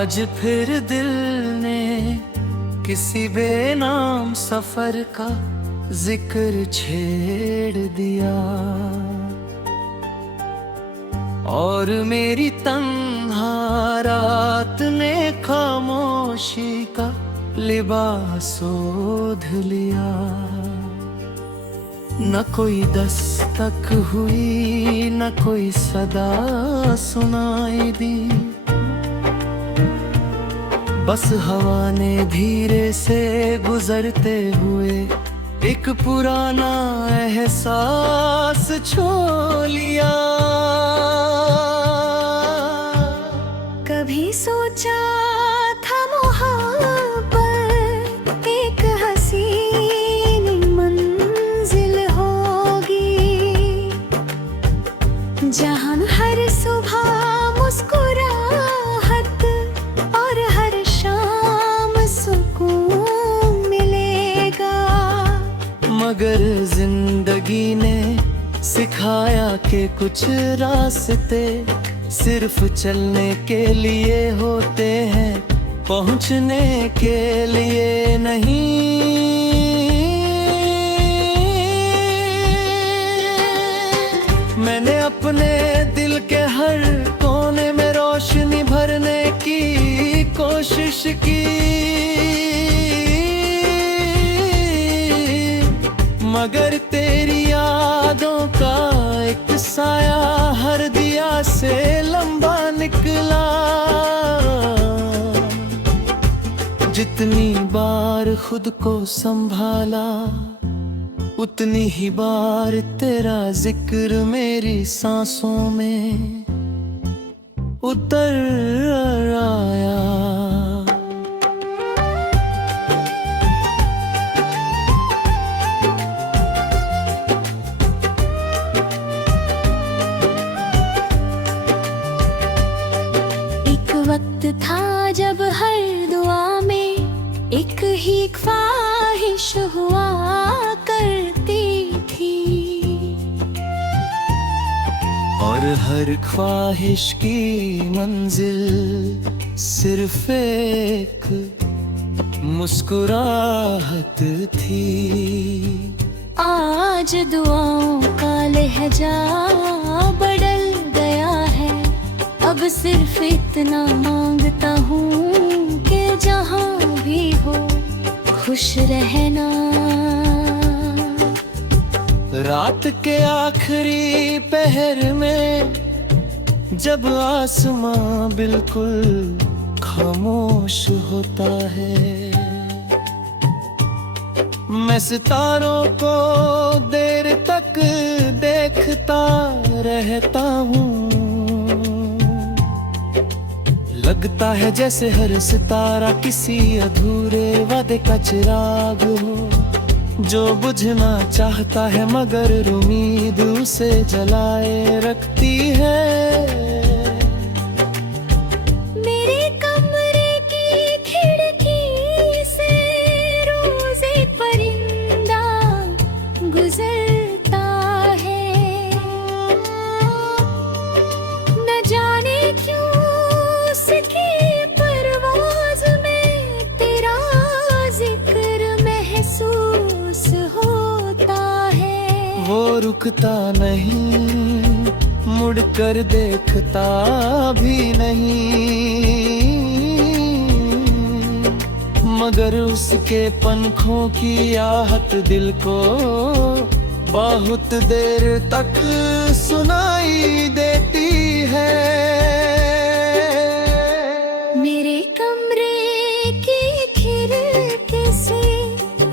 आज फिर दिल ने किसी बेनाम सफर का जिक्र छेड़ दिया और मेरी तन्हा रात ने खामोशी का लिबास ओढ़ लिया। न कोई दस्तक हुई न कोई सदा सुनाई दी, बस हवा ने धीरे से गुजरते हुए एक पुराना एहसास छू लिया। कभी सोचा था मोहब्बत एक हसीन मंजिल होगी, जहां हर सुबह मुस्कुराहट और हर शाम सुकून मिलेगा। मगर जिंदगी ने सिखाया कि कुछ रास्ते सिर्फ चलने के लिए होते हैं, पहुंचने के लिए नहीं। मैंने अपने दिल के हर कोने में रोशनी भरने की कोशिश की, मगर तेरी यादों का एक साया हर दिया से लंबा निकला। जितनी बार खुद को संभाला उतनी ही बार तेरा जिक्र मेरी सांसों में उतर आया। वक्त था जब हर दुआ में एक ही ख्वाहिश हुआ करती थी, और हर ख्वाहिश की मंजिल सिर्फ एक मुस्कुराहट थी। आज दुआओं का लहजा बदल गया है, अब सिर्फ इतना मांगता हूँ कि जहाँ भी हो खुश रहना। रात के आखिरी पहर में जब आसमां बिल्कुल खामोश होता है, मैं सितारों को देर तक देखता रहता हूँ। लगता है जैसे हर सितारा किसी अधूरे वादे का चिराग हो, जो बुझना चाहता है मगर उम्मीद उसे जलाए रखती है। मेरे कमरे की खिड़की से रोज एक परिंदा गुजरता है, न जाने क्यों उसकी परवाज में तेरा जिक्र महसूस होता है। वो रुकता नहीं, मुड़ कर देखता भी नहीं, मगर उसके पंखों की आहट दिल को बहुत देर तक सुनाई देती है। मेरे कमरे की खिड़की से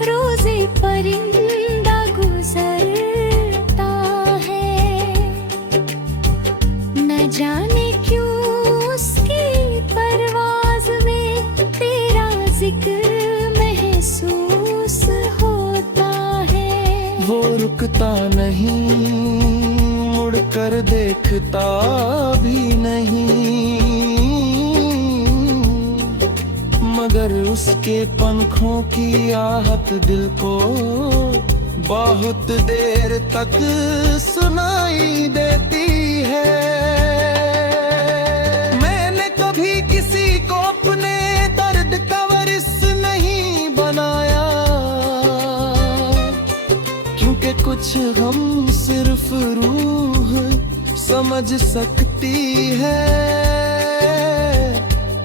रोज परिंदा गुजरता है, न जाने क्यों उसकी परवाज में तेरा जिक्र महसूस होता है। वो रुकता नहीं, मुड़ कर देखता भी नहीं, मगर उसके पंखों की आहट दिल को बहुत देर तक सुनाई देती है। मैंने कभी किसी को कुछ हम सिर्फ रूह समझ सकती है,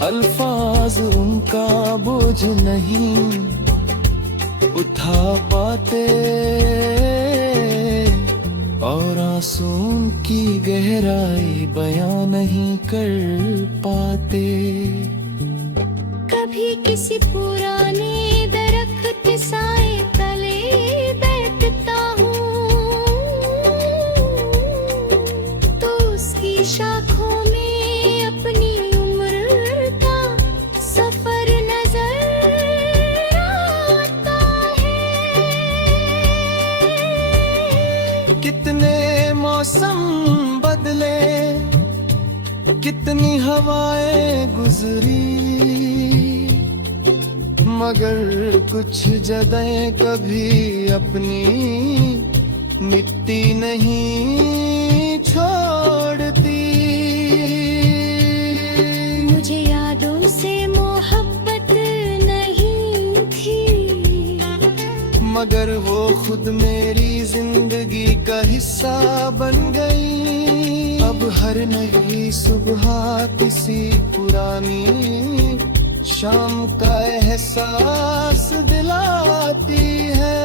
अल्फाज उनका बोझ नहीं उठा पाते, और आंसू की गहराई बयां नहीं कर पाते। कभी किसी पुराने दरख्त के साए तले बैठता हूँ, तो उसकी शाखों में अपनी उम्र का सफर नजर आता है। कितने मौसम बदले, कितनी हवाएं गुजरी, मगर कुछ जगहें कभी अपनी मिट्टी नहीं छोड़ती। मुझे यादों से मोहब्बत नहीं थी, मगर वो खुद मेरी जिंदगी का हिस्सा बन गई। अब हर नई सुबह किसी पुरानी शाम का एहसास दिलाती है,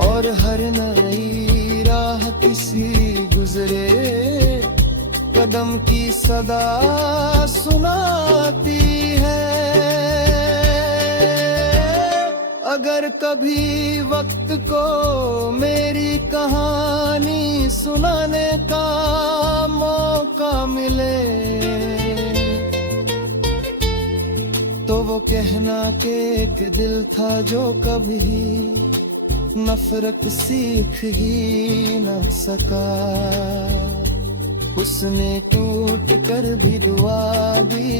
और हर नई राह किसी गुजरे कदम की सदा सुनाती है। अगर कभी वक्त को मेरी कहानी सुनाने का मौका मिले, तो वो कहना कि एक दिल था जो कभी नफरत सीख ही न सका, उसने टूट कर भी दुआ दी,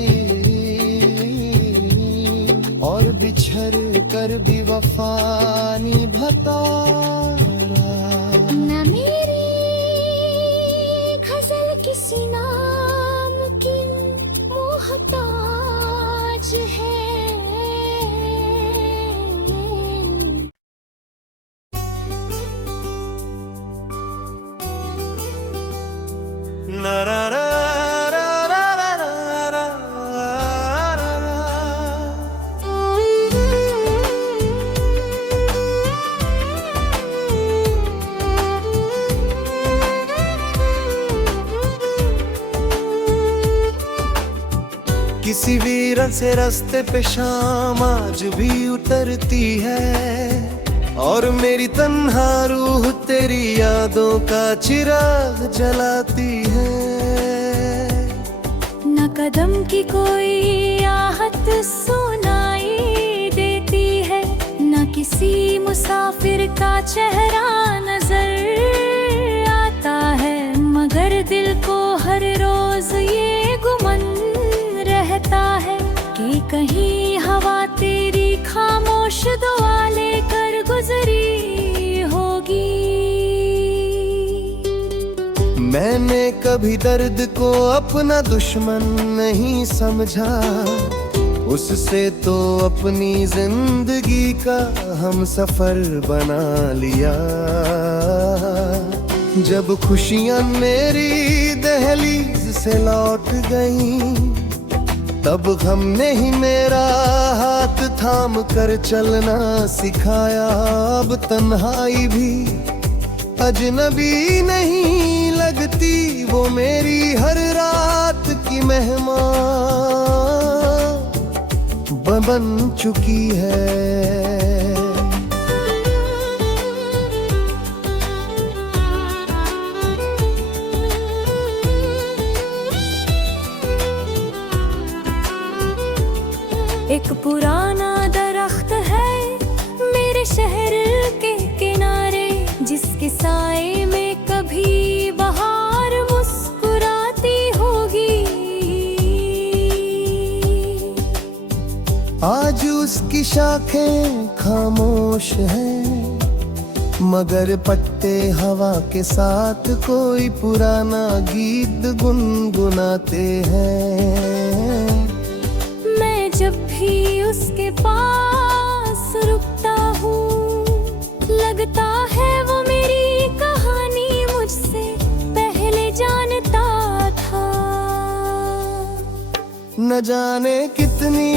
और बिछड़ कर भी वफा निभाता रहा। न मेरी गजल किसी नाम की मोहताज है। Na ra ra ra ra ra ra ra ra। किसी वीरन से रास्ते पे शाम आज भी उतरती है, और मेरी तन्हा रूह तेरी यादों का चिराग जलाती है। न कदम की कोई आहट सुनाई देती है, न किसी मुसाफिर का चेहरा नजर आता है, मगर दिल को हर रोज ये गुमन रहता है कि कहीं हवा तेरी खामोश दुआ लेकर गुजरी होगी। मैंने कभी दर्द को अपना दुश्मन नहीं समझा, उससे तो अपनी जिंदगी का हम सफर बना लिया। जब खुशियां मेरी दहलीज से लौट गईं, तब गम ने ही मेरा हाथ थाम कर चलना सिखाया। अब तन्हाई भी अजनबी नहीं लगती, वो मेरी हर रात की मेहमान बन चुकी है। एक पुराना दरख्त है मेरे शहर के किनारे, जिसके साए में कभी बहार मुस्कुराती होगी। आज उसकी शाखें खामोश हैं, मगर पत्ते हवा के साथ कोई पुराना गीत गुनगुनाते हैं। जब भी उसके पास रुकता हूँ, लगता न जाने कितनी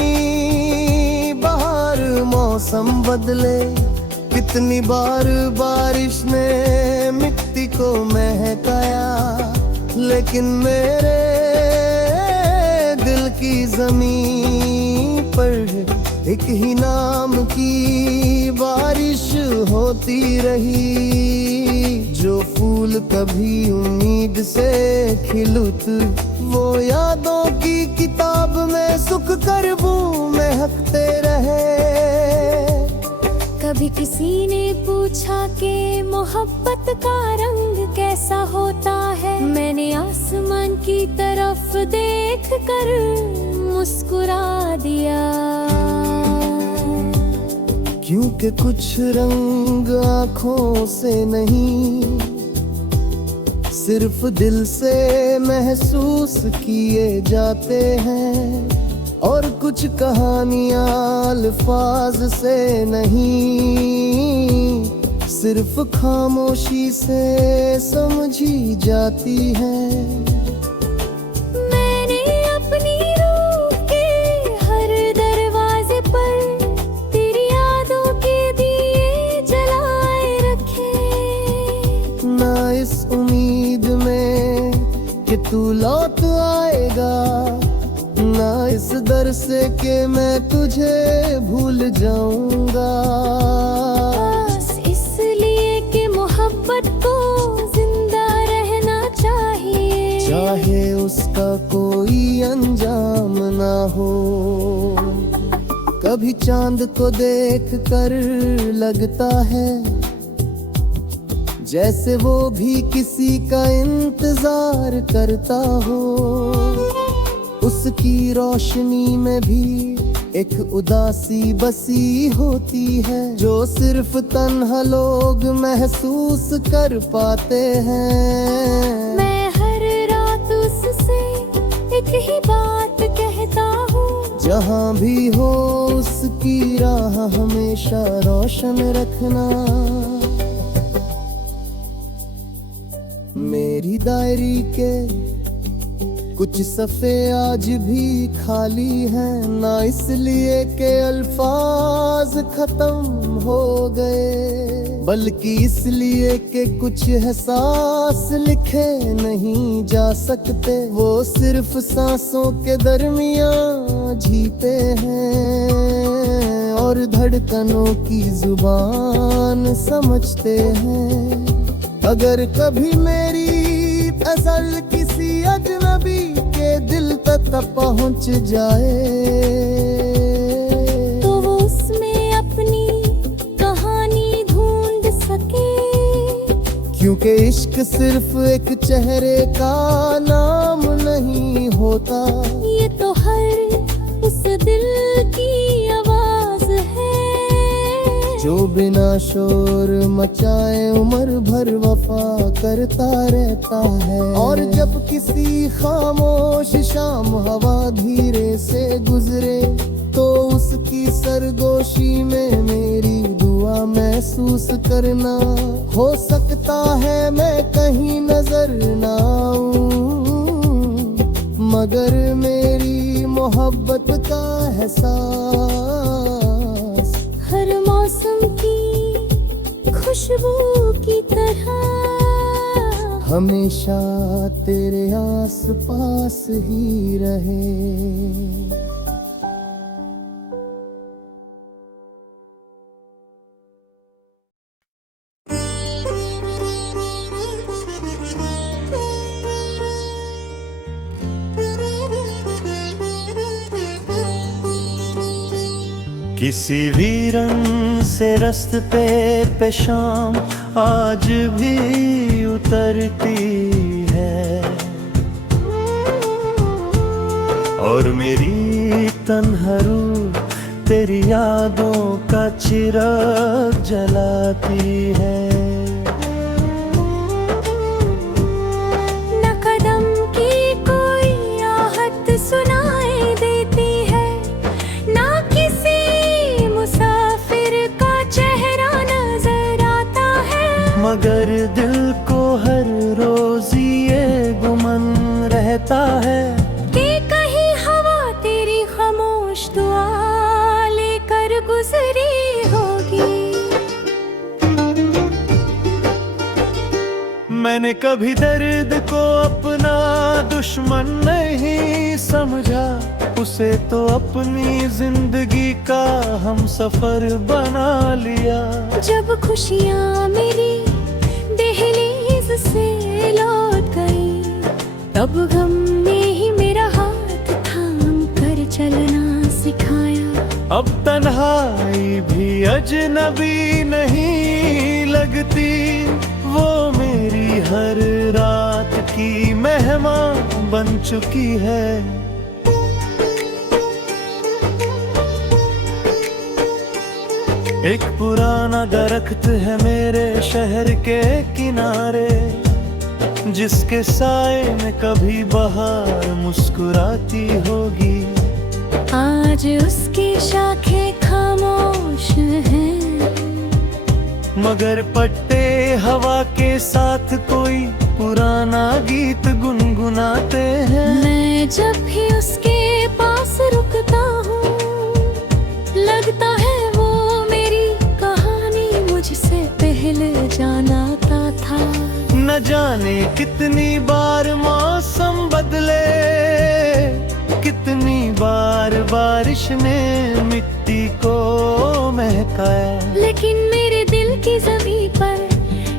बार मौसम बदले, कितनी बार बारिश ने मिट्टी को महकाया, लेकिन मेरे दिल की जमीन पर एक ही नाम की बारिश होती रही। जो फूल कभी उम्मीद से खिलुत, वो यादों की किताब में सुख कर बूं महकते रहे। कभी किसी ने पूछा कि मोहब्बत का रंग कैसा होता है, मैंने आसमान की तरफ देख कर मुस्कुरा दिया। क्योंकि कुछ रंग आँखों से नहीं, सिर्फ दिल से महसूस किए जाते हैं। और कुछ कहानियाँ अल्फाज से नहीं, सिर्फ खामोशी से समझी जाती हैं। मैंने अपनी रूह के हर दरवाजे पर तेरी यादों के दिए जलाए रखे। ना इस उम्मीद में कि तू लौट आएगा, ना इस डर से कि मैं तुझे भूल जाऊंगा। बस इसलिए कि मोहब्बत को जिंदा रहना चाहिए, चाहे उसका कोई अंजाम ना हो। कभी चांद को देख कर लगता है जैसे वो भी किसी का इंतजार करता हो। उसकी रोशनी में भी एक उदासी बसी होती है, जो सिर्फ तन्हा लोग महसूस कर पाते हैं। मैं हर रात उससे एक ही बात कहता हूँ, जहाँ भी हो उसकी राह हमेशा रोशन रखना। मेरी डायरी के कुछ सफ़े आज भी खाली हैं, ना इसलिए कि अल्फाज खत्म हो गए, बल्कि इसलिए कि कुछ एहसास लिखे नहीं जा सकते। वो सिर्फ सांसों के दरमियान जीते हैं और धड़कनों की जुबान समझते हैं। अगर कभी मेरी गज़ल किसी अजनबी के दिल तक पहुंच जाए, तो वो उसमें अपनी कहानी ढूंढ सके। क्योंकि इश्क सिर्फ एक चेहरे का नाम नहीं होता, ये तो हर उस दिल की आवाज है, जो बिना शोर मचाए उम्र भर वफा करता रहता है। और जब किसी खामोश शाम हवा धीरे से गुजरे, तो उसकी सरगोशी में मेरी दुआ महसूस करना। हो सकता है मैं कहीं नजर ना आऊं, मगर मेरी मोहब्बत का एहसास हर मौसम की खुशबू की तरह हमेशा तेरे आस पास ही रहे। किसी भी रंग से रास्ते पे शाम आज भी उतरती है, और मेरी तन्हा रूह तेरी यादों का चिराग जलाती है। न कदम की कोई आहट सुनाई देती है, ना किसी मुसाफिर का चेहरा नजर आता है, मगर दिल को हर रोज ये गुमन रहता है कि कहीं हवा मैंने कभी दर्द को अपना दुश्मन नहीं समझा, उसे तो अपनी जिंदगी का हम सफर बना लिया। जब खुशियाँ मेरी दहलीज से लौट गई, तब गम ने ही मेरा हाथ थाम कर चलना सिखाया। अब तन्हाई भी अजनबी नहीं लगती, वो मेरी हर रात की मेहमान बन चुकी है। एक पुराना दरख्त है मेरे शहर के किनारे, जिसके साए में कभी बहार मुस्कुराती होगी। आज उसकी शाखें खामोश हैं, मगर पत्ते हवा के साथ कोई पुराना गीत गुनगुनाते हैं। मैं जब भी उसके पास रुकता हूँ, लगता है वो मेरी कहानी मुझसे पहले जानता था। न जाने कितनी बार मौसम बदले, कितनी बार बारिश ने मिट्टी को महकाया, लेकिन मेरे दिल की ज़मीं पर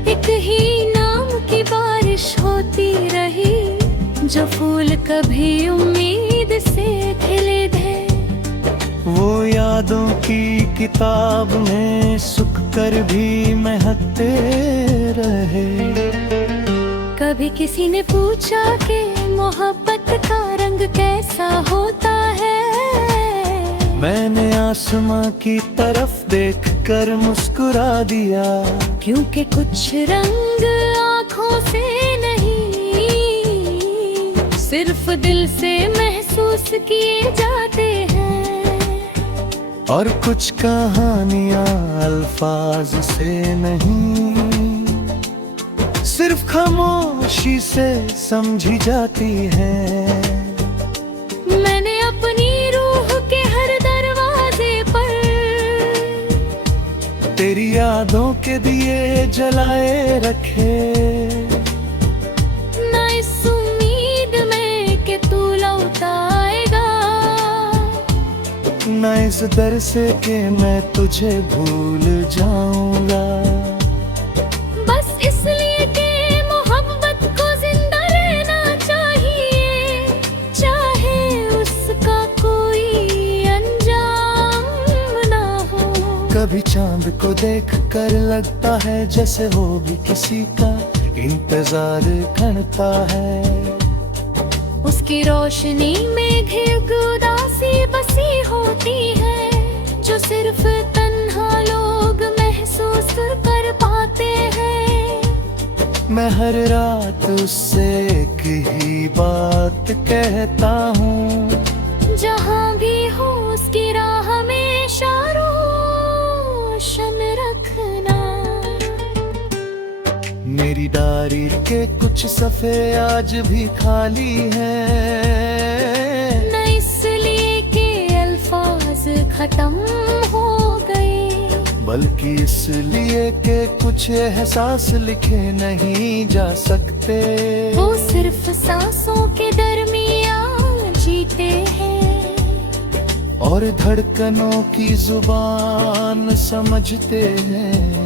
एक ही नाम की बारिश होती रही, जो फूल कभी उम्मीद से खिले थे। वो यादों की किताब में सुख कर भी महकते रहे। कभी किसी ने पूछा कि मोहब्बत का रंग कैसा होता है, मैंने आसमां की तरफ देखकर मुस्कुरा दिया। क्योंकि कुछ रंग आँखों से नहीं, सिर्फ दिल से महसूस किए जाते हैं। और कुछ कहानियां अल्फाज से नहीं, सिर्फ खामोशी से समझी जाती हैं। मैंने अपनी रूह के हर दरवाजे पर तेरी यादों के दिए जलाए रखे, न इस उम्मीद में कि तू लौट आएगा, न इस डर से कि मैं तुझे भूल जाऊंगा। बस इसलिए कि मोहब्बत को जिंदा रहना चाहिए, चाहे उसका कोई अंजाम ना हो। कभी चांद को देख कर लगता है जैसे वो भी किसी का इंतजार करता है। उसकी रोशनी में घिर उदासी बसी होती है, जो सिर्फ तन्हा लोग महसूस कर पाते हैं। मैं हर रात उससे एक ही बात कहता हूँ, जहाँ भी हो उसकी राह हमेशा रोशन रखना। मेरी डायरी के कुछ सफ़े आज भी खाली हैं, न इसलिए कि अल्फाज खत्म हो गए, बल्कि इसलिए कि कुछ एहसास लिखे नहीं जा सकते। वो सिर्फ सांसों के दरमियान जीते हैं, और धड़कनों की जुबान समझते हैं।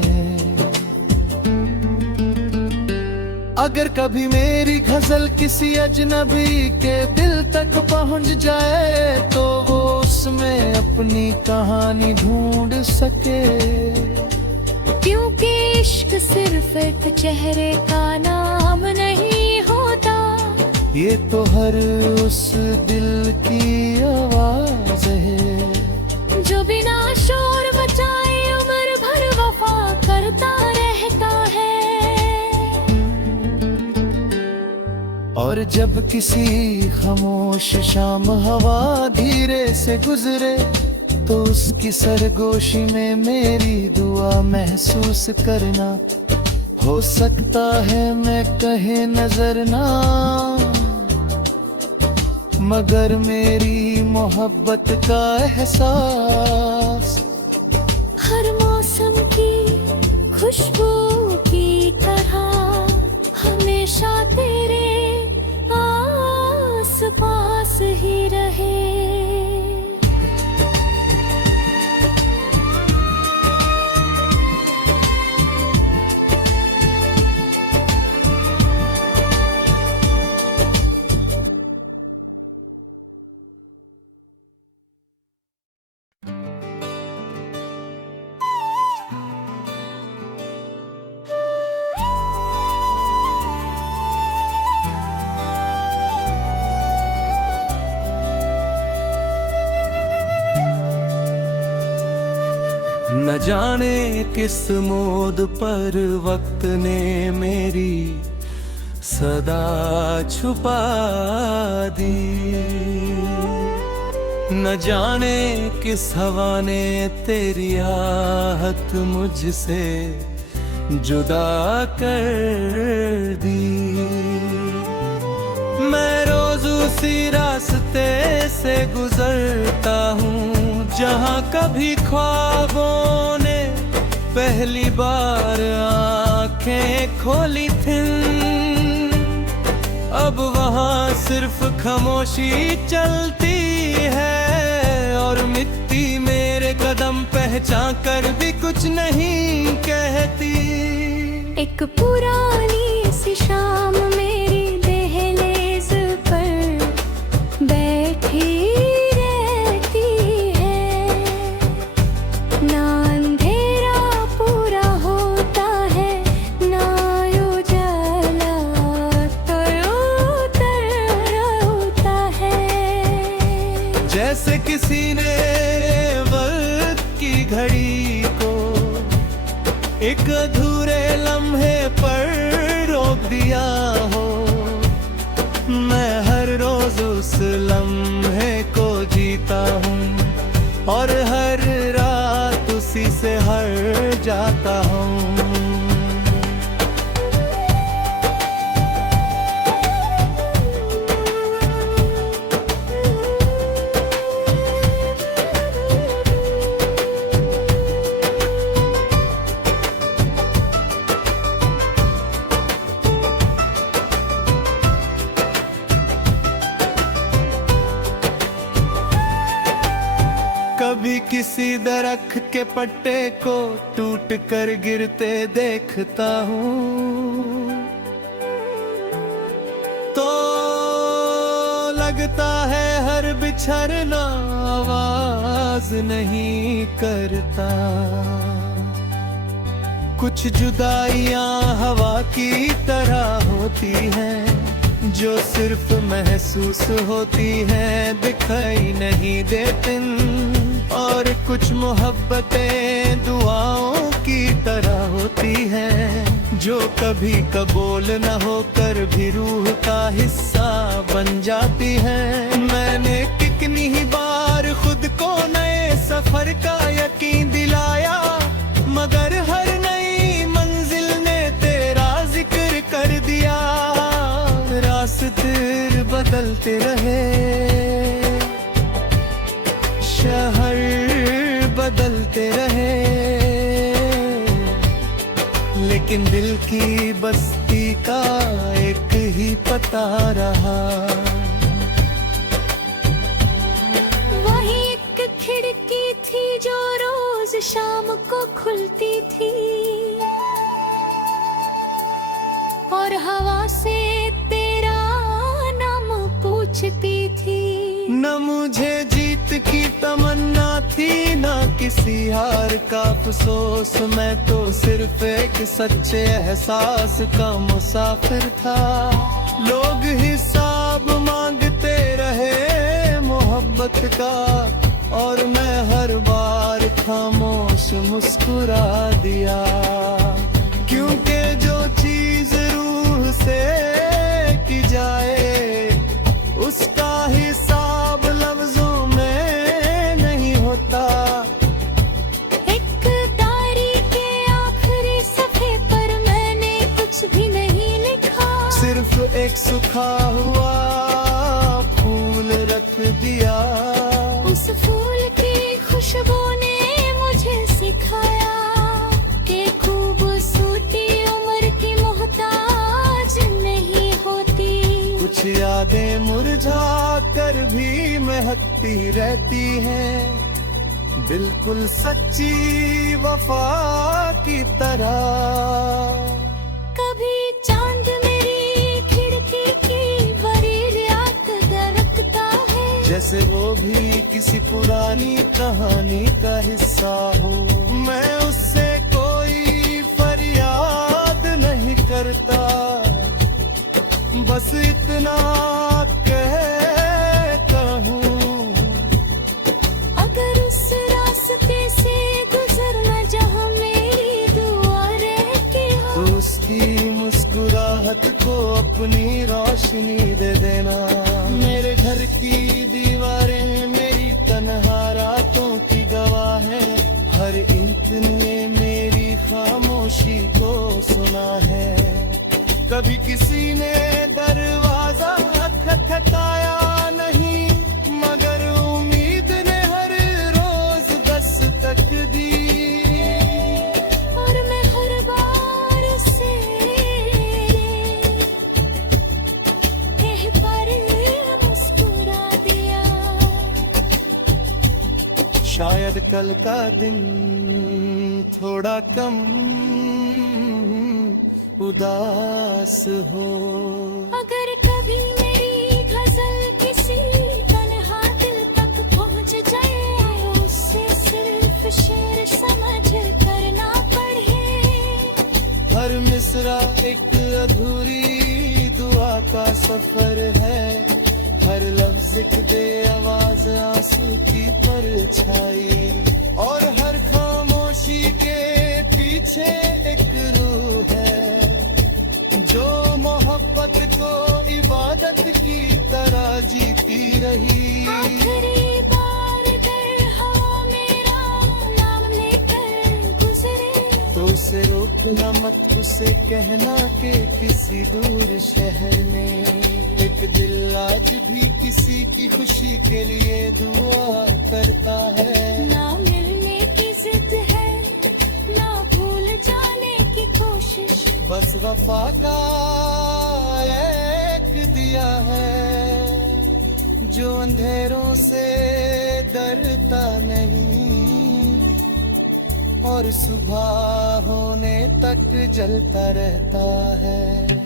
अगर कभी मेरी गजल किसी अजनबी के दिल तक पहुंच जाए, तो वो उसमें अपनी कहानी ढूंढ सके। क्योंकि इश्क सिर्फ एक चेहरे का नाम नहीं होता, ये तो हर उस दिल की आवाज है, जो बिना शोर मचाए उम्र भर वफा करता रहता है। और जब किसी खामोश शाम हवा धीरे से गुजरे, तो उसकी सरगोशी में मेरी दुआ महसूस करना। हो सकता है मैं कहे नजर ना, मगर मेरी मोहब्बत का एहसास हर मौसम की खुशबू की तरह हमें हमेशा तेरे आस पास ही रहे। न जाने किस मोद पर वक्त ने मेरी सदा छुपा दी। न जाने किस हवा ने तेरी आहट मुझसे जुदा कर दी। मैं रोज उसी रास्ते से गुजरता हूँ जहाँ कभी ख्वाबों ने पहली बार आंखें खोली थी। अब वहाँ सिर्फ खामोशी चलती है और मिट्टी मेरे कदम पहचान कर भी कुछ नहीं कहती। एक पुरानी सी शाम मेरी दहलीज पर बैठी रहती है। ना अंधेरा पूरा होता है ना उजाला तो उतर होता है। जैसे किसी ने वक्त की घड़ी को एक अधूरे लम्हे पर रोक दिया हो। मैं हर रोज उस लम्हे को जीता हूँ और हर रात उसी से हर जाता हूँ। कभी किसी दरख्त के पत्ते को टूट कर गिरते देखता हूँ तो लगता है हर बिछड़ना आवाज नहीं करता। कुछ जुदाइयां हवा की तरह होती हैं जो सिर्फ महसूस होती हैं, दिखाई नहीं देती। और कुछ मोहब्बतें दुआओं की तरह होती हैं जो कभी कबूल न होकर भी रूह का हिस्सा बन जाती हैं। मैंने कितनी ही बार खुद को नए सफर का यकीन दिलाया मगर हर नई मंजिल ने तेरा जिक्र कर दिया। रास्ते बदलते रहे, शहर बदलते रहे, लेकिन दिल की बस्ती का एक ही पता रहा। वही एक खिड़की थी जो रोज शाम को खुलती थी और हवा से तेरा नाम पूछती थी। न मुझे जीत की तमन्ना थी ना किसी हार का अफसोस, मैं तो सिर्फ एक सच्चे एहसास का मुसाफिर था। लोग हिसाब मांगते रहे मोहब्बत का और मैं हर बार खामोश मुस्कुरा दिया, क्योंकि जो चीज रूह से की जाए उसका हिसाब लफ्जों में नहीं होता। एक डायरी के आखिरी सफ़े पर मैंने कुछ भी नहीं लिखा, सिर्फ एक सूखा हुआ फूल रख दिया। उस फूल की खुशबू ने मुझे सिखाया कि खूबसूरती उम्र की मोहताज नहीं। भी महकती रहती हैं, बिल्कुल सच्ची वफा की तरह। कभी चांद मेरी खिड़की की बरील याद दरकता है, जैसे वो भी किसी पुरानी कहानी का हिस्सा हो। मैं उससे कोई फरियाद नहीं करता, बस इतना कहता हूँ, अगर उस रास्ते से गुजरना जहाँ मेरी दुआ रहती हो, तो उसकी मुस्कुराहट को अपनी रोशनी दे देना। मेरे घर की दीवारें मेरी तन्हा रातों की गवाह है, हर ईंट ने मेरी खामोशी को सुना है। कभी किसी ने दरवाजा खटखटाया नहीं, मगर उम्मीद ने हर रोज दस्तक दी, और मैं हर बार से कह पर मुस्कुरा दिया। शायद कल का दिन थोड़ा कम उदास हो। अगर कभी मेरी गजल किसी तन्हा दिल तक पहुंच जाए, उससे सिर्फ शेर समझ कर ना पढ़े। हर मिसरा एक अधूरी दुआ का सफर है, हर लफ्ज एक दे आवाज आंसू की परछाई, और हर खामोशी के पीछे एक रूह है, जो मोहब्बत को इबादत की तरह जीती रही। आखिरी बार अगर हवा मेरा नाम लेकर गुजरे, तो उसे रोकना मत, उसे कहना कि किसी दूर शहर में एक दिल आज भी किसी की खुशी के लिए दुआ करता है। ना मिलने की जिद है, ना भूल जाने की कोशिश, बस वफा का एक दिया है, जो अंधेरों से डरता नहीं, और सुबह होने तक जलता रहता है।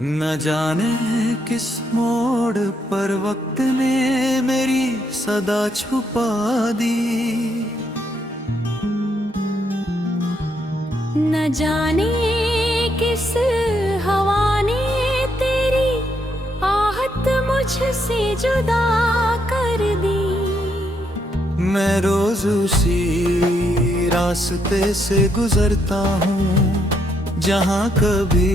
न जाने किस मोड़ पर वक्त ने मेरी सदा छुपा दी, न जाने किस हवा ने तेरी आहट मुझसे जुदा कर दी। मैं रोज उसी रास्ते से गुजरता हूँ, जहाँ कभी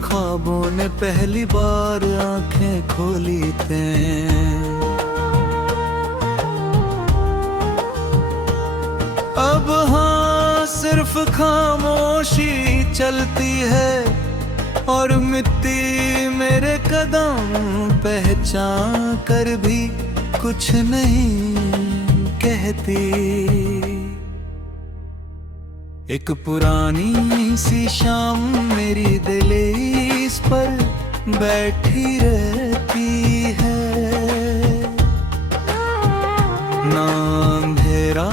ख्वाबों ने पहली बार आंखें खोली थे। अब हाँ सिर्फ खामोशी चलती है, और मिट्टी मेरे कदम पहचान कर भी कुछ नहीं कहती। एक पुरानी सी शाम मेरी दहलीज पर बैठी रहती है, ना अंधेरा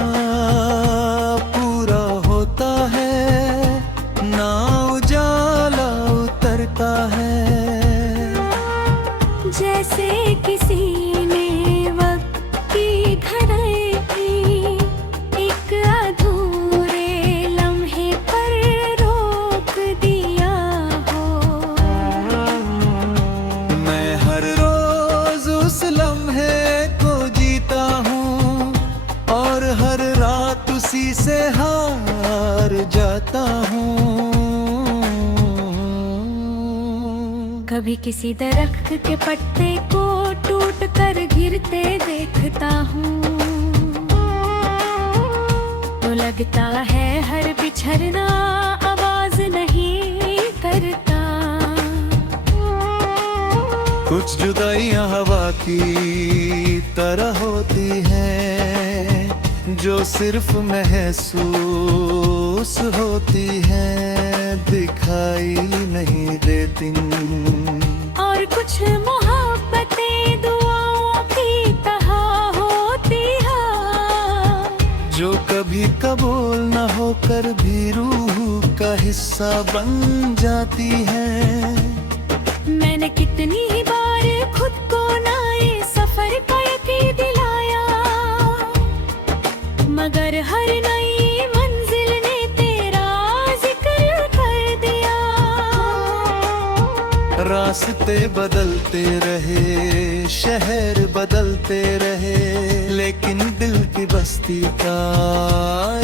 पूरा होता है, ना उजाला उतरता है। जैसे किसी ने वक्त की घड़ी एक अधूरे लम्हे पर रोक दिया हो। मैं हर रोज उस लम्हे को जीता हूँ, और हर रात उसी से हार जाता हूँ। कभी किसी दरख्त के पत्ते को टूट कर गिरते देखता हूँ तो लगता है हर बिछड़ना आवाज नहीं करता। कुछ जुदाइयां हवा की तरह होती हैं जो सिर्फ महसूस होती हैं, दिखाई नहीं देती। और कुछ मोहब्बतें दुआओं की तरह होती हैं जो कभी कबूल न होकर भी रूह का हिस्सा बन जाती हैं। मैंने कितनी ही बार खुद को नए सफर का यकीन दिलाया, मगर हर नई मंजिल ने तेरा जिक्र कर दिया। रास्ते बदलते रहे, शहर बदलते रहे, लेकिन दिल की बस्ती का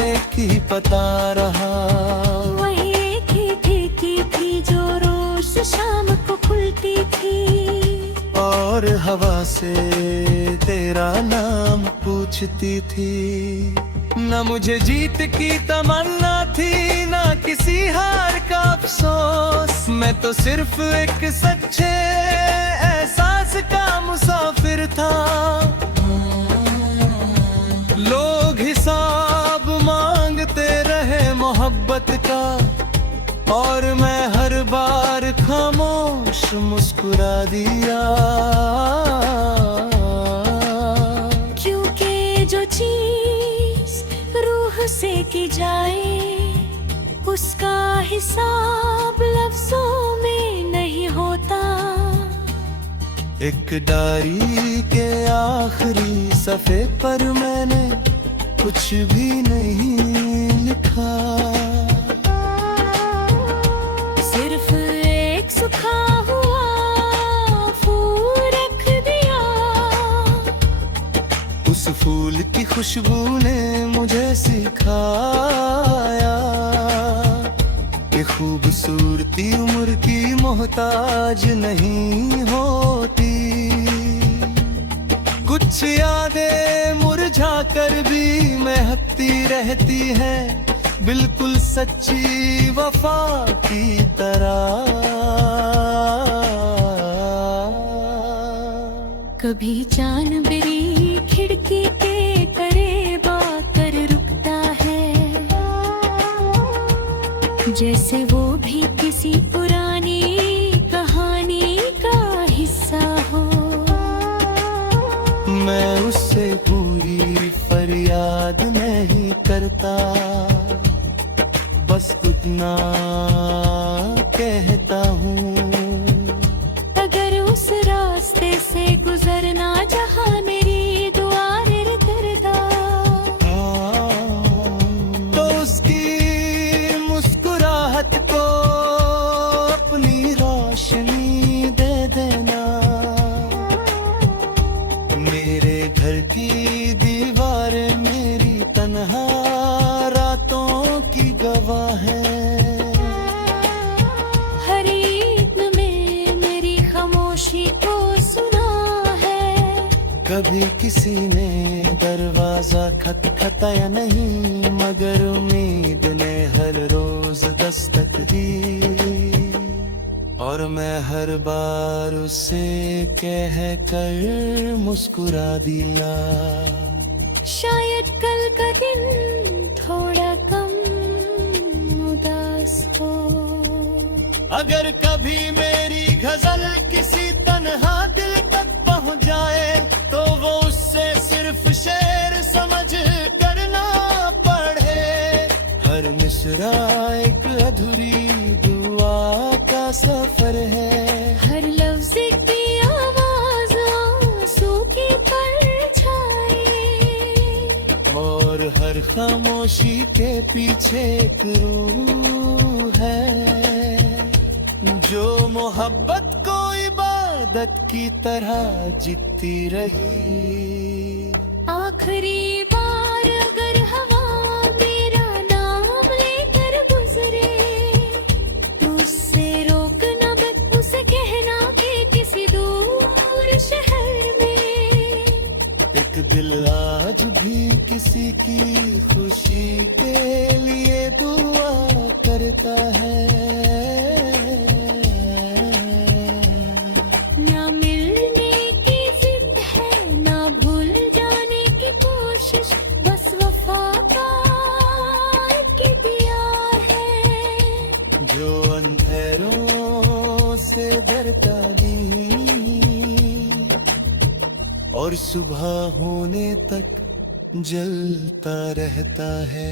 एक ही पता रहा। वही एक ही ठेकी थी जो रोज शाम को खुलती थी और हवा से तेरा नाम पूछती थी। न मुझे जीत की तमन्ना थी, न किसी हार का अफसोस, मैं तो सिर्फ एक सच्चे एहसास का मुसाफिर था। लोग हिसाब मांगते रहे मोहब्बत का और मैं हर बार खामोश मुस्कुरा दिया। क्योंकि जो चीज रूह से की जाए उसका हिसाब लफ्जों में नहीं होता। एक डायरी के आखिरी सफ़े पर मैंने कुछ भी नहीं लिखा, सिर्फ एक सूखा हुआ फूल रख दिया। उस फूल की खुशबू ने मुझे सिखाया कि खूबसूरती उम्र की मोहताज नहीं होती। कुछ यादें मुरझा कर भी महकती रहती हैं, बिल्कुल सच्ची वफा की तरह। कभी चांद मेरी खिड़की के करीब आकर रुकता है, जैसे वो भी किसी पुरानी कहानी का हिस्सा हो। मैं उससे पूरी फरियाद नहीं करता, बस उतना कहता हूँ। अगर उस रास्ते से गुजरना जहाँ मेरी दुआ करता तो उसकी मुस्कुराहट को अपनी रोशनी दे देना। मेरे घर की दीवारें मेरी तन्हा रातों की गवाह है। हर ईद में मेरी खामोशी को सुना है। कभी किसी ने दरवाजा खटखटाया नहीं, मगर उम्मीद ने हर रोज दस्तक दी और मैं हर बार उसे कह कर मुस्कुरा दिया। शायद कल का दिन थोड़ा कम उदास हो। अगर कभी मेरी गजल किसी तन्हा दिल तक पहुंच जाए तो वो उससे सिर्फ शेर समझ करना पढ़े। हर मिसरा एक अधूरी दुआ का सफर है। हर लफ्ज की आवाज आंसू की परछाई और हर खामोशी के पीछे एक रूह है जो मोहब्बत को इबादत की तरह जीती रही। आखिरी बार अगर हवा मेरा नाम लेकर गुजरे तो उससे रोकना, मैं उसे कहना और सुबह होने तक जलता रहता है।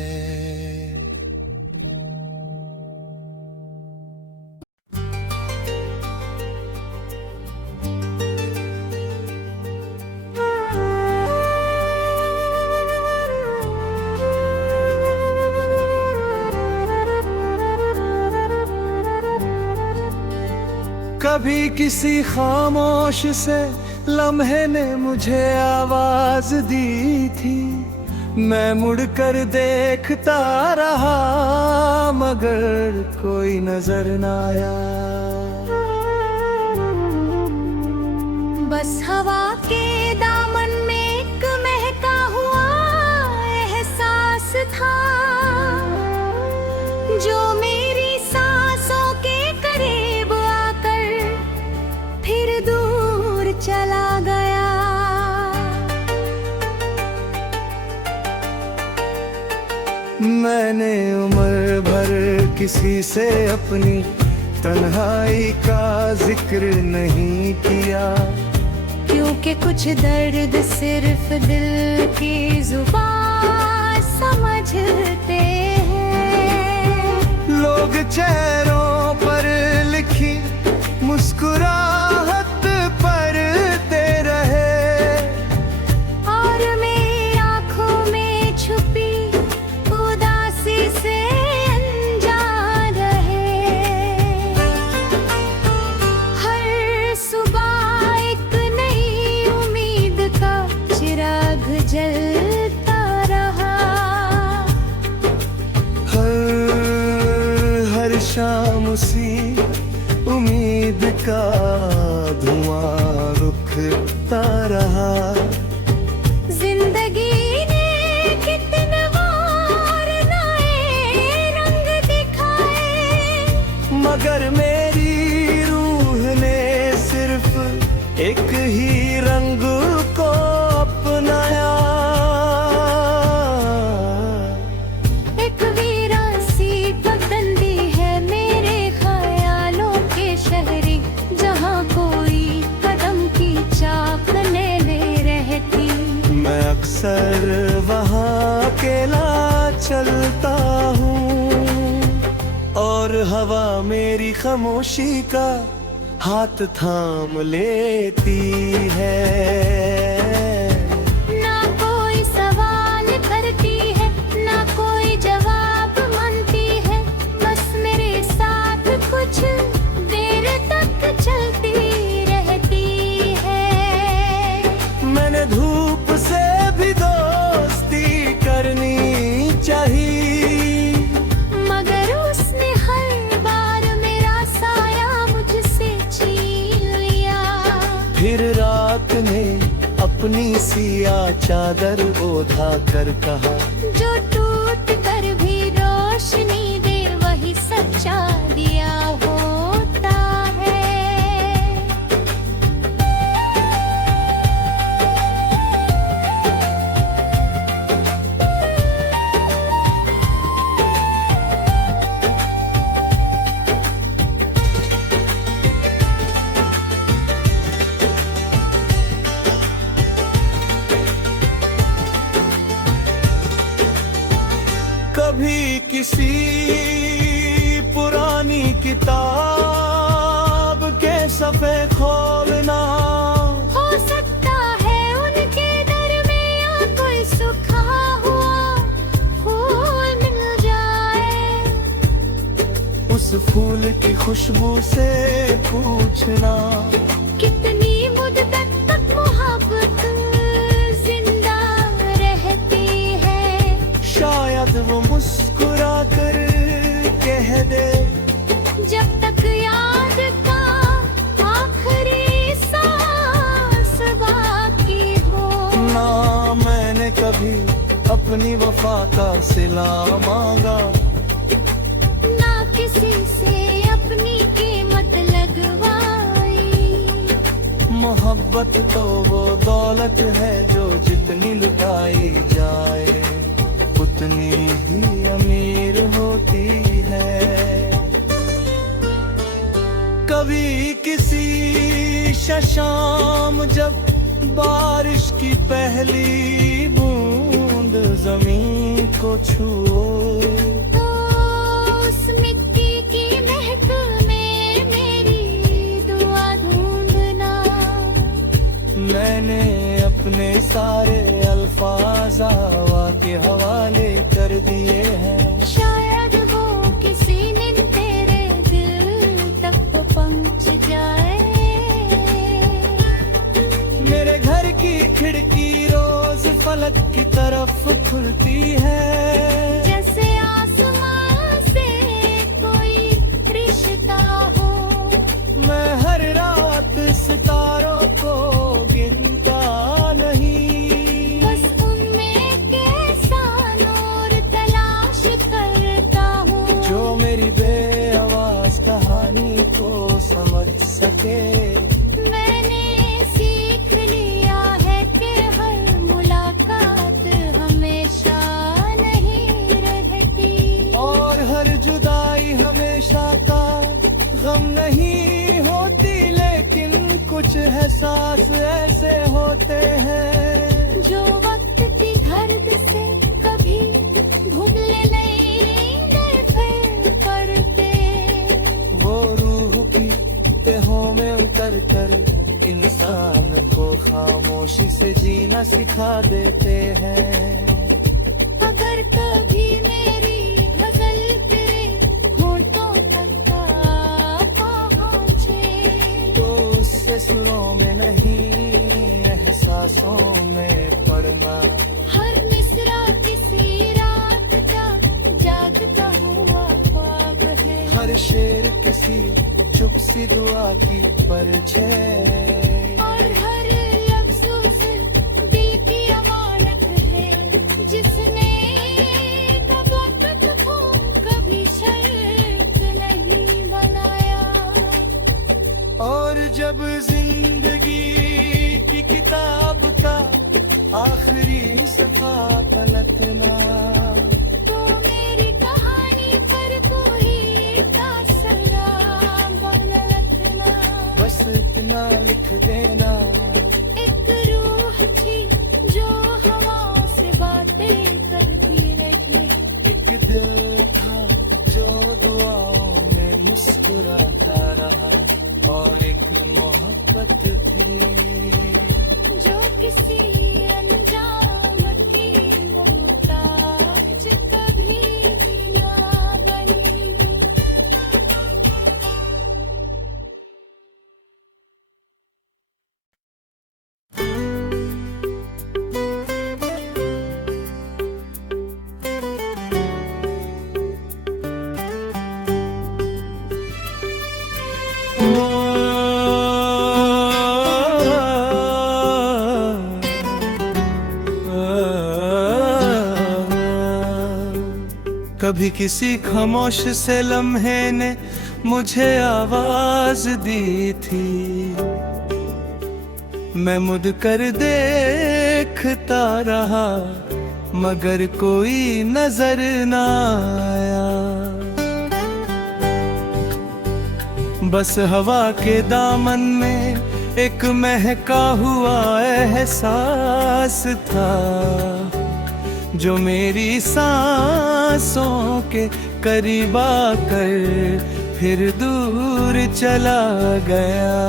कभी किसी खामोश से लम्हे ने मुझे आवाज दी थी, मैं मुड़कर देखता रहा मगर कोई नजर न आया। बस हवा के दामन में एक महका हुआ एहसास था, जो मेरी सांसों के करीब आकर फिर दूर चला गया। मैंने उम्र भर किसी से अपनी तन्हाई का जिक्र नहीं किया, क्योंकि कुछ दर्द सिर्फ दिल की जुबान समझते हैं। लोग चेहरों पर लिखी मुस्कुराहट पढ़ते रहे, और मेरी आँखों में छुपी उदासी से अनजान रहे। हर सुबह एक नई उम्मीद का चिराग जलता रहा। हर शाम उसी उम्मीद का धुआं रुकता रहा। जिंदगी ने कितने बार नए रंग दिखाए, मगर मेरी रूह ने सिर्फ एक ही रंग को अपनाया। एक वीरान सी पगडंडी है मेरे ख्यालों के शहरी, जहाँ कोई कदम की चाक ले रहती। मैं अक्सर वहाँ अकेला चलता हूँ, और हवा मेरी खामोशी का हाथ थाम लेती है। ना कोई सवाल करती है, ना कोई जवाब मांगती है, बस मेरे साथ कुछ देर तक चलती रहती है। मैंने धूप से भी दोस्ती करनी चाहिए, मगर उसने हर बार मेरा साया मुझसे छीन लिया। फिर रात ने अपनी सिया चादर ओढ़ा कर कहा, जो टूट कर भी रोशनी दे वही सच्चा दिया होता है। कभी किसी पुरानी किताब के सफ़े खोलना, हो सकता है उनके दरमियाँ कोई सूखा हुआ फूल मिल जाए। उस फूल की खुशबू से पूछना, कितनी मुद्दत तक मोहब्बत जिंदा रहती है। शायद वो मुस्कुरा कर कह दे, जब तक याद का आखिरी सांस बाकी हो। ना मैंने कभी अपनी वफा का सिला मांगा, ना किसी से अपनी कीमत लगवाई। मोहब्बत तो वो दौलत है जो जितनी लुटाई जाए उतनी ही अमीर होती है। कभी किसी शाम जब बारिश की पहली बूंद जमीन को छुए तो उस मिट्टी की महक में मेरी दुआ ढूंढना। मैंने अपने सारे अल्फाज हवा के हवाले कर दिए हैं। शायद हो किसी दिन तेरे दिल तक तो पहुंच जाए। मेरे घर की खिड़की रोज फलक की तरफ खुलती है। जैसे आसमां से कोई रिश्ता हो। मैं हर रात सितारों को गिनता नहीं, बस उनमें कैसा नूर तलाश करता हूँ जो मेरी बेआवाज कहानी को समझ सके। मैंने सीख लिया है कि हर मुलाकात हमेशा नहीं रहती, और हर जुदाई हमेशा का गम नहीं होती, लेकिन कुछ एहसास ऐसे होते हैं जो वक्त की गर्द से कभी भूले नहीं गए फिर करते। वो रूह की तहों में उतर कर इंसान को खामोशी से जीना सिखा देते हैं। अगर कभी मेरी गजल तेरे होठों तक आ पहुंचे तो उससे सुरों में नहीं एहसासों में पढ़ना। हर मिसरा किसी रात का जागता हुआ ख्वाब है। हर शेर किसी चुप सी दुआ की परछाई। और हर लफ्ज़ उस दिल की अमानत है जिसने वक्त को कभी शर्त नहीं बनाया। और जब जिंदगी की किताब का आखिरी सफा पलटना, तो मेरी कहानी पर कोई तासरा बन रखना। बस इतना लिख देना, एक रूह थी जो हवाओं से बातें करती रही। एक दिल था जो दुआओं में मुस्कुराता रहा, और एक मोहब्बत थी जो किसी अनजान की मोहताज कभी ना बनी। कभी किसी खामोश से लम्हे ने मुझे आवाज दी थी, मैं मुड़ कर देखता रहा मगर कोई नजर ना आया। बस हवा के दामन में एक महका हुआ एहसास था, जो मेरी सांसों के करीब आकर फिर दूर चला गया।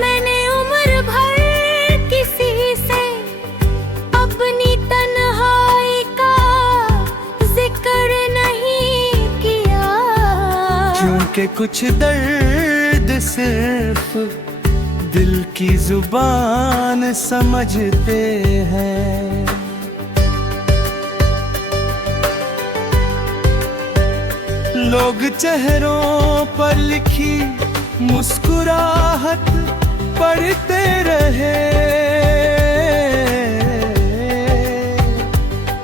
मैंने उम्र भर किसी से अपनी तन्हाई का जिक्र नहीं किया, क्योंकि कुछ दर्द सिर्फ दिल की जुबान समझते हैं। लोग चेहरों पर लिखी मुस्कुराहट पढ़ते रहे,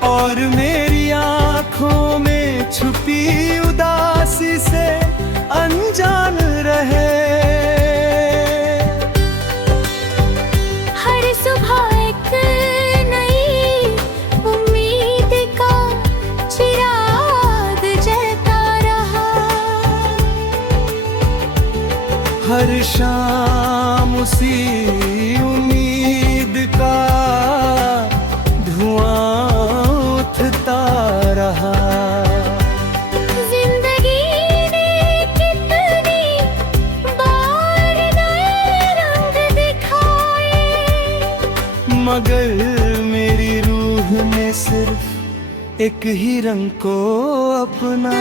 और मेरी आंखों में छुपी उदासी से अनजान रहे। हर सुबह एक नई उम्मीद का चिराग जलता रहा, मगर मेरी रूह ने सिर्फ एक ही रंग को अपना।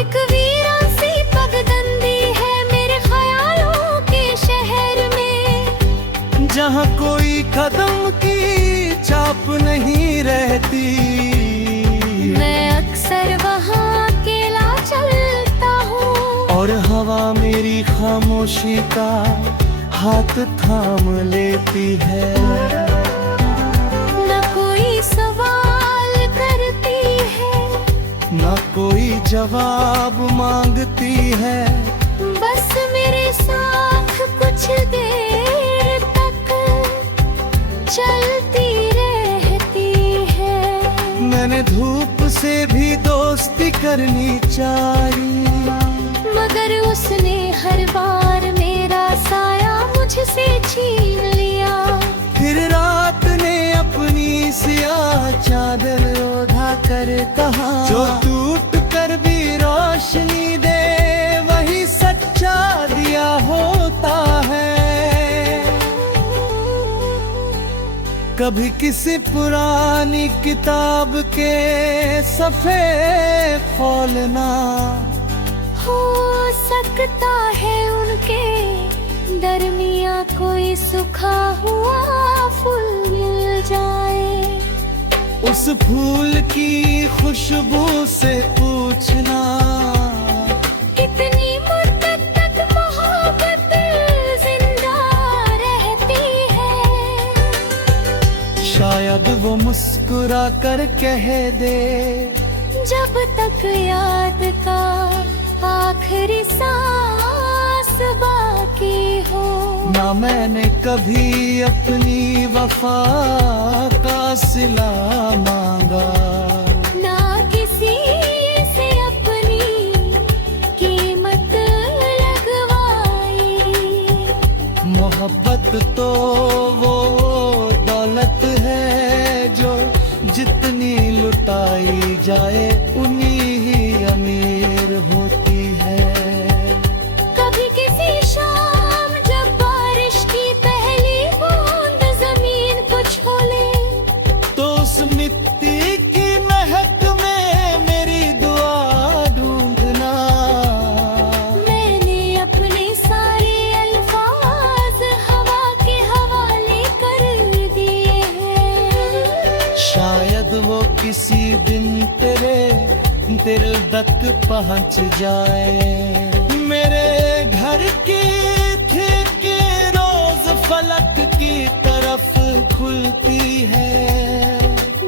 एक वीरान सी पगडंडी है मेरे ख्यालों के शहर में, जहाँ कोई कदम की चाप नहीं रहती। मैं अक्सर वहाँ अकेला चलता हूँ, और हवा मेरी खामोशी का हाथ थाम लेती है। न कोई सवाल करती है, ना कोई जवाब मांगती है। बस मेरे साथ कुछ देर तक चलती रहती है। मैंने धूप से भी दोस्ती करनी चाहिए, मगर उसने हर बार मेरा साया मुझसे छीन लिया। फिर रात ने अपनी सियाह चादर ओढ़ा कर कहा, जो टूट कर भी रोशनी दे वही सच्चा दिया होता है। कभी किसी पुरानी किताब के सफ़े खोलना, हो सकता है उनके दरमिया कोई सूखा हुआ फूल मिल जाए। उस फूल की खुशबू से पूछना, कितनी मुद्दत तक मोहब्बत जिंदा रहती है। शायद वो मुस्कुरा कर कह दे, जब तक याद का आखिरी सांस बाकी हो। ना मैंने कभी अपनी वफा का सिला मांगा, ना किसी से अपनी कीमत लगवाई। मोहब्बत तो वो दौलत है जो जितनी लुटाई जाए उन्हीं ही अमीर होती है। कभी किसी शाम जब बारिश की पहली बूंद जमीन को छोले, तो उस मिट्टी की महक में मेरी दुआ ढूंढना। मैंने अपने सारे अल्फाज हवा के हवाले कर दिए हैं। शायद वो किसी दिन तेरे दिल तक पहुंच जाए। मेरे घर की खिड़की रोज फलक की तरफ खुलती है।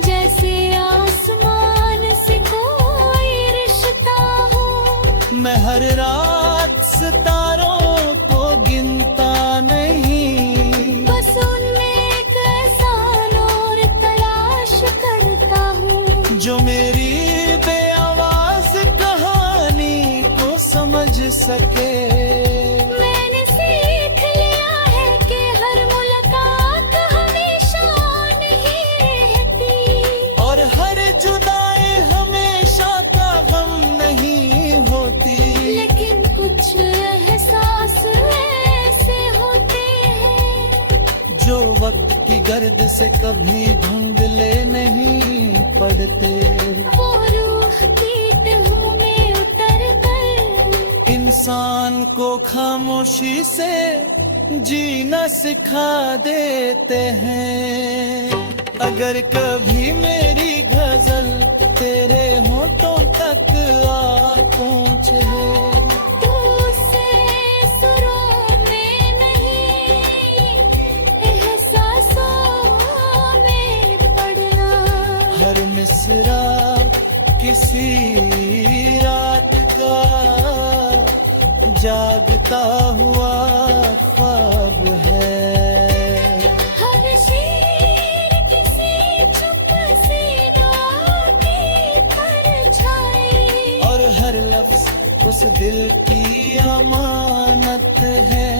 जैसे आसमान से कोई रिश्ता हो, मैं हर रात सितारों को गिनता नहीं, बस उनमें एक ऐसा नूर तलाश करता हूँ, जो मेरी बेआवाज कहानी को समझ सके। मैंने सीख लिया है कि हर मुलाकात हमेशा नहीं रहती, और हर जुदाई हमेशा का गम नहीं होती। लेकिन कुछ एहसास ऐसे होते हैं, जो वक्त की गर्द से कभी धुंधले नहीं पड़ते। वो रूह की तहों में उतर कर इंसान को खामोशी से जीना सिखा देते हैं। अगर कभी मेरी गजल तेरे होठों तक आ पहुंचे, तू उससे सुरों में नहीं एहसासों में पढ़ना। हर मिसरा किसी रात का जागता हुआ ख्वाब है। हर शेर किसी चुप सी दुआ की परछाई, और हर लफ्ज उस दिल की अमानत है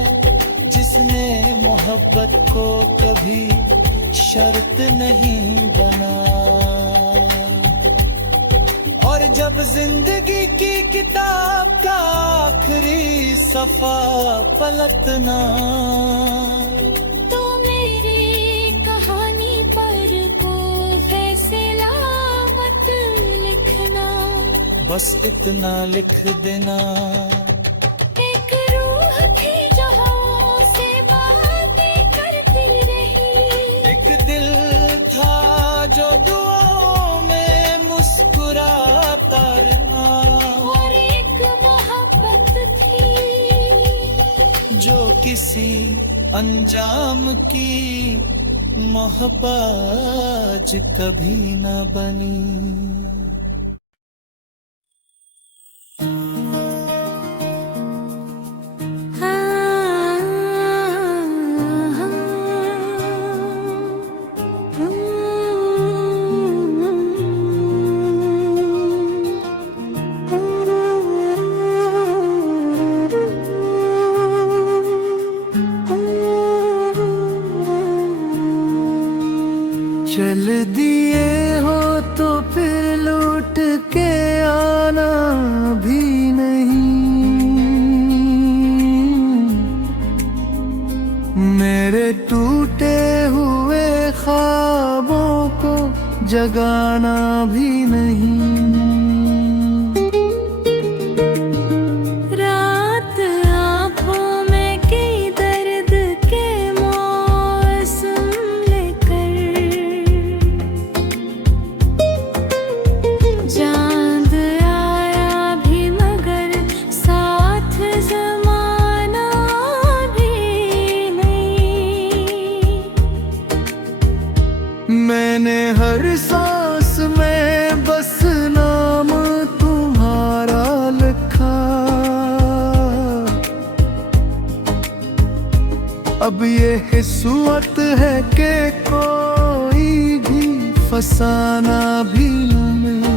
जिसने मोहब्बत को कभी शर्त नहीं बना। और और जब जिंदगी की किताब का आखिरी सफा पलटना, तो मेरी कहानी पर को फैसला मत लिखना। बस इतना लिख देना, एक रूह थी जहां से बातें करती रही, एक दिल था जो दुआओं में मुस्कुराता रहना, और एक मोहब्बत थी जो किसी अंजाम की मोहब्बत कभी न बनी। चल दिए हो तो फिर लौट के आना भी नहीं, मेरे टूटे हुए ख्वाबों को जगाना भी नहीं। रात आँखों में कई दर्द के मौसम लेकर, चांद आया भी मगर साथ ज़माना भी नहीं। मैंने हर सांस में बस नाम तुम्हारा लिखा, अब ये हिस्सत है कि कोई भी फसाना भी न मिले।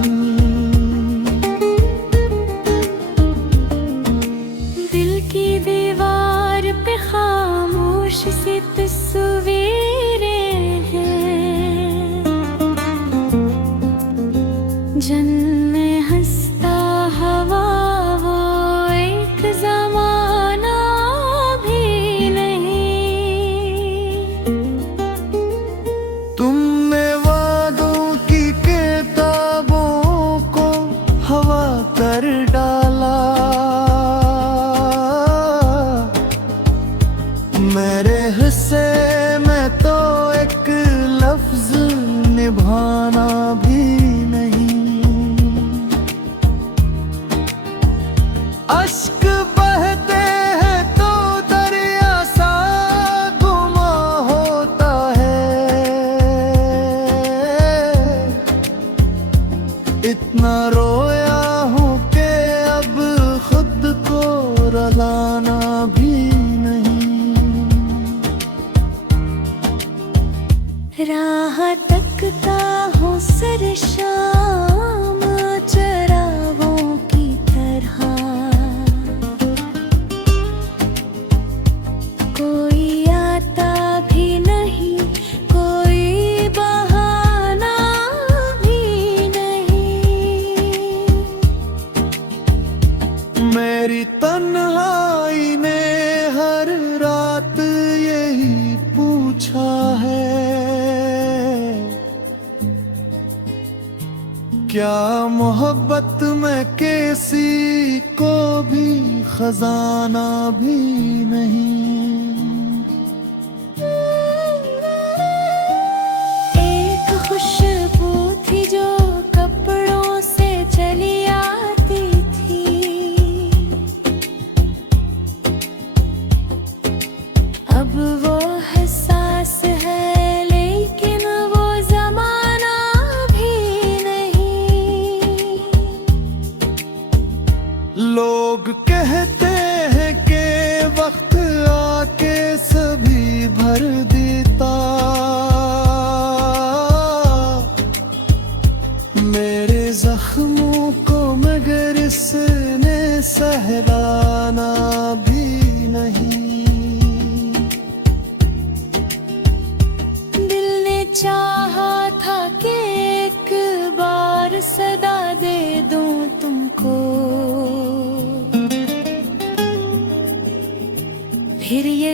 दिल की दीवार पे खामोश सी तस्वीरें हैं, जन्मे हंसता हवा वो एक जमाना भी नहीं। तुमने वादों की किताबों को हवा कर डाला, मेरे हिस्से में तो एक लफ्ज निभाना भी नहीं। अश्क बहते हैं तो दरिया सा गुमा होता है, इतना रोया हूँ कि अब खुद को रुलाना भी नहीं। राह तकता हूँ सरशाम चरागों की तरह, कोई आता भी नहीं, कोई बहाना भी नहीं। मेरी तन्हाई ने हर रात यही पूछा है, क्या मोहब्बत में किसी को भी खजाना भी नहीं। एक खुशबू थी जो कपड़ों से चली आती थी, अब वो एहसास है लेकिन वो जमाना भी नहीं। लोग कहते हैं कि वक्त आके सभी भर देता, मेरे जख्मों को मगर इसने सहलाना भी नहीं।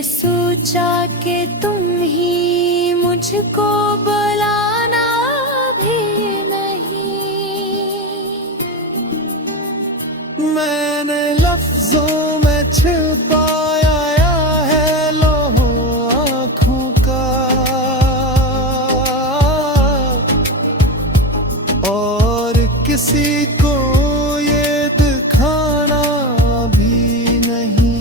सोचा कि तुम ही मुझको बुलाना भी नहीं। मैंने लफ्जों में छिपाया है लोहो आँखों का, और किसी को ये दिखाना भी नहीं।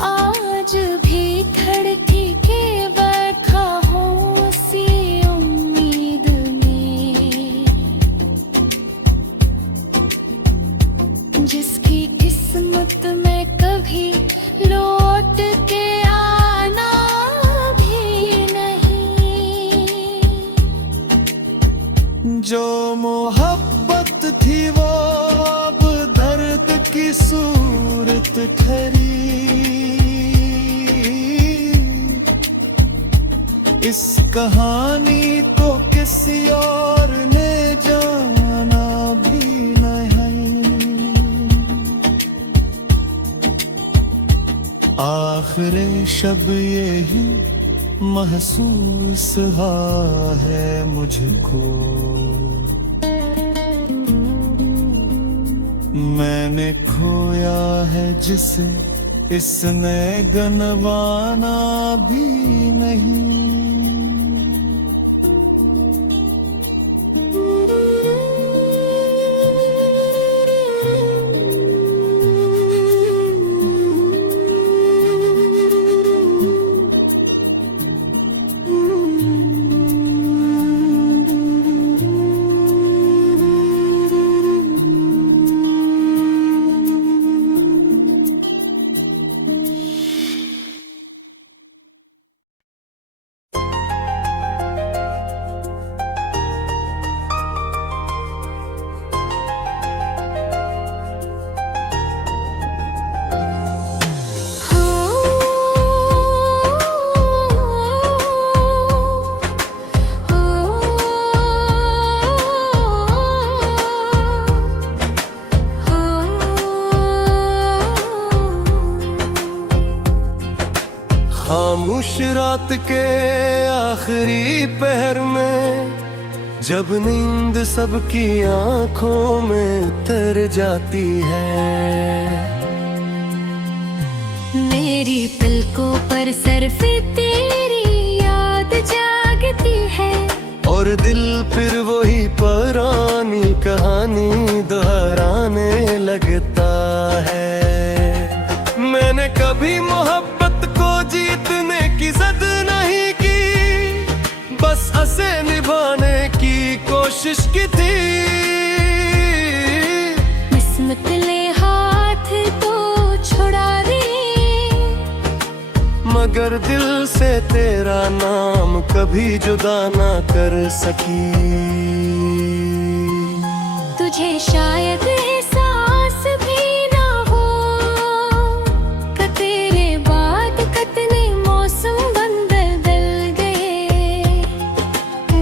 आज भी धड़की के बैठा हूँ उसी उम्मीद में, जिसकी किस्मत में कभी लौट के आना भी नहीं। जो मोहब्बत थी वो अब दर्द की सूरत खरी, इस कहानी को किसी और ने जाना भी नहीं। आखिरे शब यही महसूस है मुझको, मैंने खोया है जिसे इसने गनवाना भी नहीं। खामोश रात के आखिरी पहर में, जब नींद सबकी आंखों में उतर जाती है, मेरी पलकों पर सरफे तेरी याद जागती है, और दिल फिर वही पुरानी कहानी दोहराने लगता है। मैंने कभी मोहब्बत को जीतने की जिद नहीं की, बस हंसे निभाने की कोशिश की थी। किस्मत ले हाथ तो छुड़ा दी, मगर दिल से तेरा नाम कभी जुदा ना कर सकी। तुझे शायद एहसास भी ना हो कि तेरे बाद कितने मौसम बदल गए।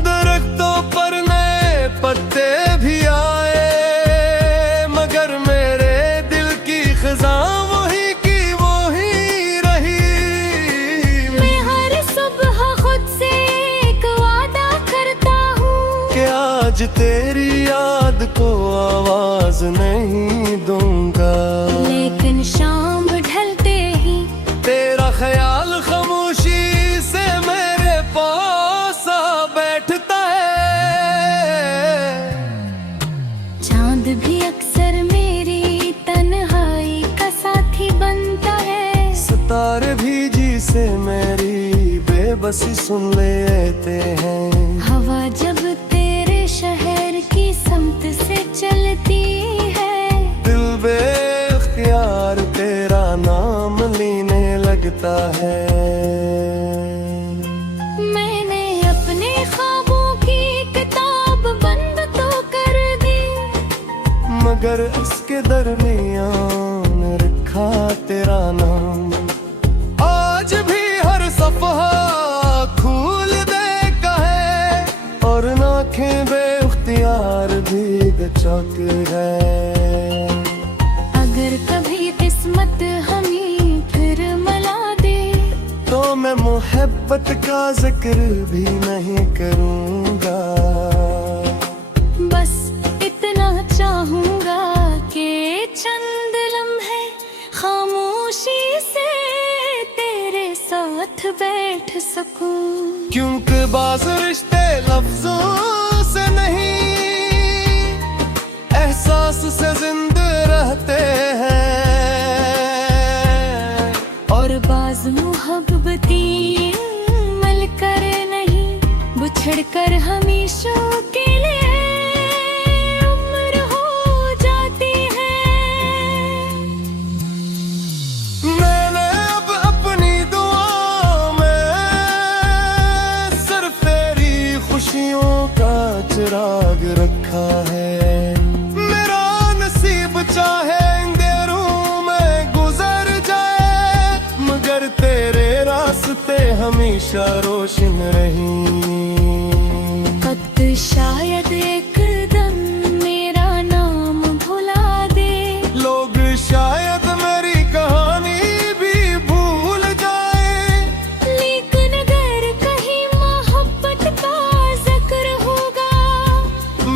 दरख्तों पर नए पत्ते भी आए, मगर मेरे दिल की खिज़ां वही की वही रही। मैं हर सुबह खुद से एक वादा करता हूँ कि आज तेरी याद को आवाज नहीं दूंगा, लेकिन शाम ढलते ही तेरा ख्याल खामोशी से मेरे पास आ बैठता है। चांद भी अक्सर मेरी तन्हाई का साथी बनता है, सितारे भी जी से मेरी बेबसी सुन लेते हैं। हवा जब तेरे शहर की समत से चलती है, दिल बेख्तियार तेरा नाम लेने लगता है। मैंने अपने ख्वाबों की किताब बंद तो कर दी, मगर इसके दरमियान रखा तेरा नाम। आज भी हर सफ़हा खोल देखा है, और आँखें बेख्तियार भी बेचौक है। अगर कभी किस्मत हमें फिर मिला दे। तो मैं मोहब्बत का जिक्र भी नहीं करूँगा। बस इतना चाहूंगा कि चंद लम्हे खामोशी से तेरे साथ बैठ सकूं। क्योंकि बाज़ रिश्ते लफ्जों से नहीं एहसास से जिंदा रहते हैं। और बाज मोहब्बतें मिल कर नहीं बिछड़ कर हमेशा के लिए उम्र हो जाती है। मैंने अब अपनी दुआ में सिर्फ तेरी खुशियों का चिराग रखा है। मेरा नसीब चाहे अंधेरों में गुजर जाए, मगर तेरे रास्ते हमेशा रोशन रहें। वक्त शायद एक दम मेरा नाम भुला दे। लोग शायद मेरी कहानी भी भूल जाए, लेकिन अगर कहीं मोहब्बत का जिक्र होगा,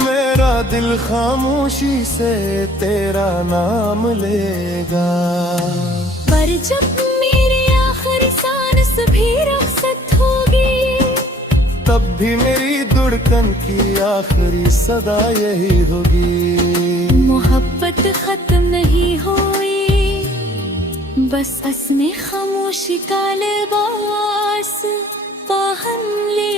मेरा दिल खामोशी से तेरा नाम लेगा। पर जब मेरी आखिरी सांस भी रुखसत होगी, तब भी मेरी धड़कन की आखिरी सदा यही होगी। मोहब्बत खत्म नहीं हुई, बस असने खामोशी का लिबास पहन ले।